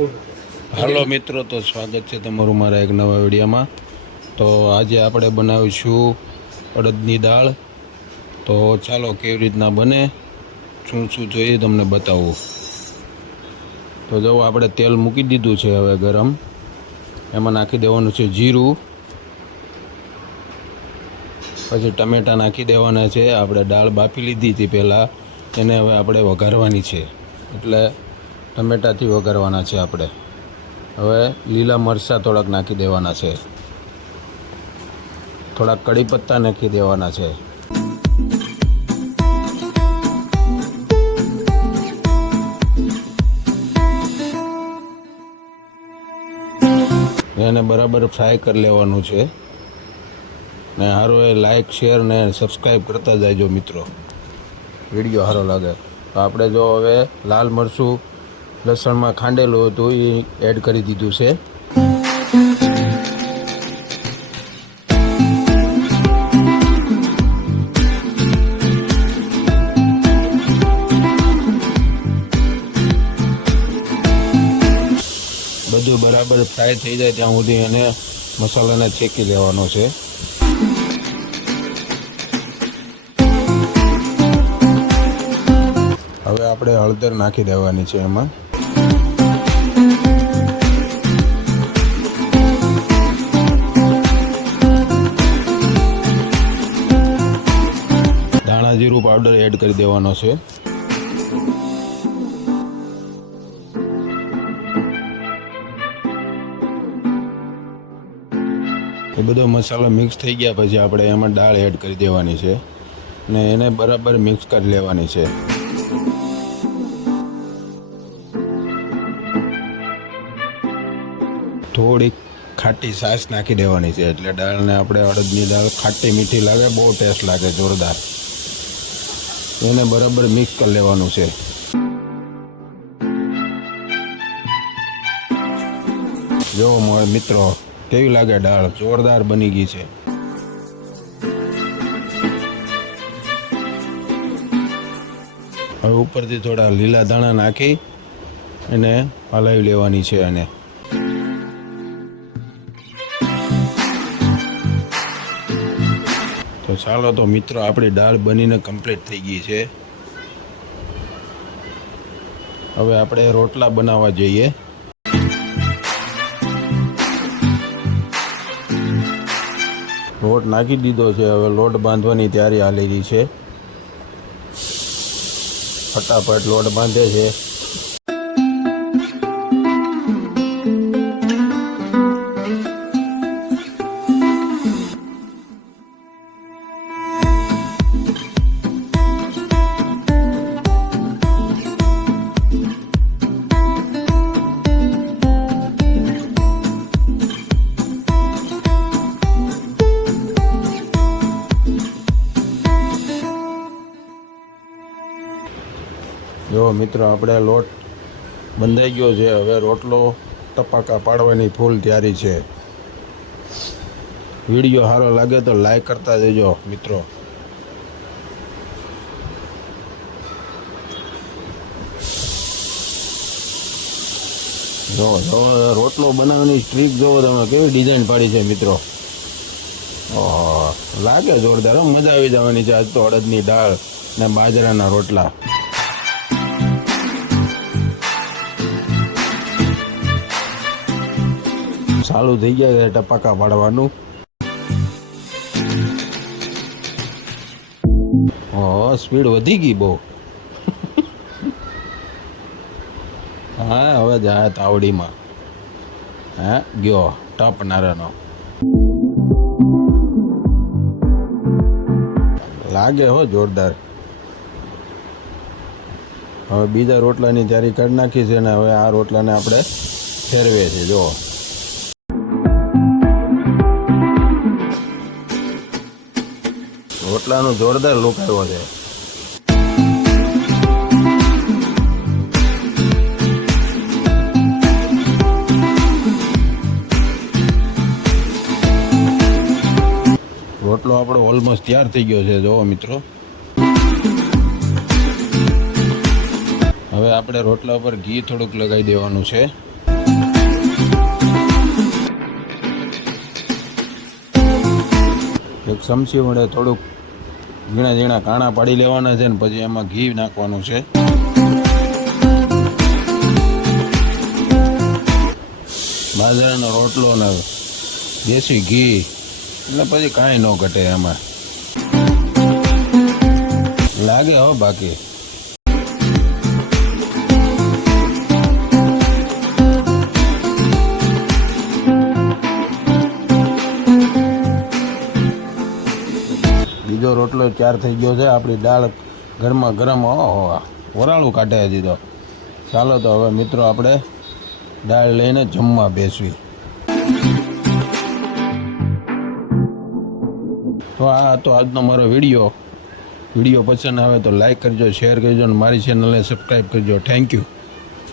હાલો મિત્રો, તો સ્વાગત છે તમારું મારા એક નવા વિડીયોમાં। તો આજે આપણે બનાવીશું અડદની દાળ। તો ચાલો કેવી રીતના બને, શું શું જોઈએ તમને બતાવું। તો જો આપણે તેલ મૂકી દીધું છે હવે ગરમ, એમાં નાખી દેવાનું છે જીરું, પછી ટમેટા નાખી દેવાના છે। આપણે દાળ બાફી લીધી હતી પહેલાં, એને હવે આપણે વઘારવાની છે, એટલે ટમેટાથી વઘારવાના છે આપણે। હવે લીલા મરચાં થોડાક નાખી દેવાના છે, થોડાક કડી પત્તા નાખી દેવાના છે, એને બરાબર ફ્રાય કરી લેવાનું છે। ને સારું એ લાઈક શેર ને સબસ્ક્રાઈબ કરતા જાયજો મિત્રો, વિડીયો સારો લાગે તો। આપણે જો હવે લાલ મરચું લસણમાં ખાંડેલું હતું એ એડ કરી દીધું છે। બધું બરાબર ફ્રાય થઈ જાય ત્યાં સુધી એને મસાલાને ચેકી લેવાનો છે। હવે આપણે હળદર નાખી દેવાની છે એમાં, ધાણા જીરું પાવડર એડ કરી દેવાનો છે। એ બધો મસાલો મિક્સ થઈ ગયા પછી આપણે એમાં દાળ એડ કરી દેવાની છે ને એને બરાબર મિક્સ કરી લેવાની છે। થોડીક ખાટી છાશ નાખી દેવાની છે, એટલે દાળને આપણે અડદની દાળ ખાટી મીઠી લાગે, બહુ ટેસ્ટ લાગે જોરદાર। એને બરાબર મિક્સ કરી લેવાનું છે। જો મિત્રો કેવી લાગે દાળ, જોરદાર બની ગઈ છે। હવે ઉપરથી થોડા લીલા ધાણા નાખી અને હલાવી લેવાની છે અને તો ચાલો તો મિત્રો આપણી દાળ બનીને કમ્પ્લીટ થઈ ગઈ છે। હવે આપણે રોટલા બનાવવા જઈએ। લોટ નાખી દીધો છે, હવે લોટ બાંધવાની તૈયારી હાલી રહી છે। ફટાફટ લોટ બાંધે છે। જો મિત્રો આપણે લોટ બંધાઈ ગયો છે, હવે રોટલો ટપાકા પાડવાની ફૂલ તૈયારી છે। વિડીયો સારો લાગે તો લાઈક કરતા જજો મિત્રો। જો રોટલો બનાવવાની ટ્રીક જોવો તમે, કેવી ડિઝાઇન પાડી છે મિત્રો। લાગે જોરદાર, મજા આવી જવાની છે આજ તો અડદની દાળ ને બાજરાના રોટલા। ચાલુ થઈ ગયા છે ટપાકા પાડવાનું। સ્પીડ વધી ગઈ બહુ। હા હવે જાય તાવડીમાં, હા ગયો ટપ નારાનો, લાગે હો જોરદાર। હવે બીજા રોટલાની તૈયારી કરી નાખી છે ને હવે આ રોટલાને આપણે ફેરવે છે। જો રોટલાનો જોરદાર લુક આવ્યો છે। રોટલો આપણો ઓલમોસ્ટ તૈયાર થઈ ગયો છે જો મિત્રો। હવે આપણે રોટલા ઉપર ઘી થોડુંક લગાવી દેવાનું છે। એક ચમચી વડે થોડુંક ઝીણા ઝીણા કાણા પાડી લેવાના છે ને પછી એમાં ઘી નાખવાનું છે. બાજરાનો રોટલો ને દેશી ઘી એટલે પછી કાંઈ ન ઘટે એમાં. લાગે હો બાકી. બીજો રોટલો તૈયાર થઈ ગયો છે. આપણી દાળ ગરમા ગરમ વરાળું કાઢે હજી તો. ચાલો તો હવે મિત્રો આપણે દાળ લઈને જમવા બેસવી. તો આ હતો આજનો મારો વિડીયો પસંદ આવે તો લાઈક કરજો, શેર કરજો અને મારી ચેનલને સબસ્ક્રાઈબ કરજો. Thank you.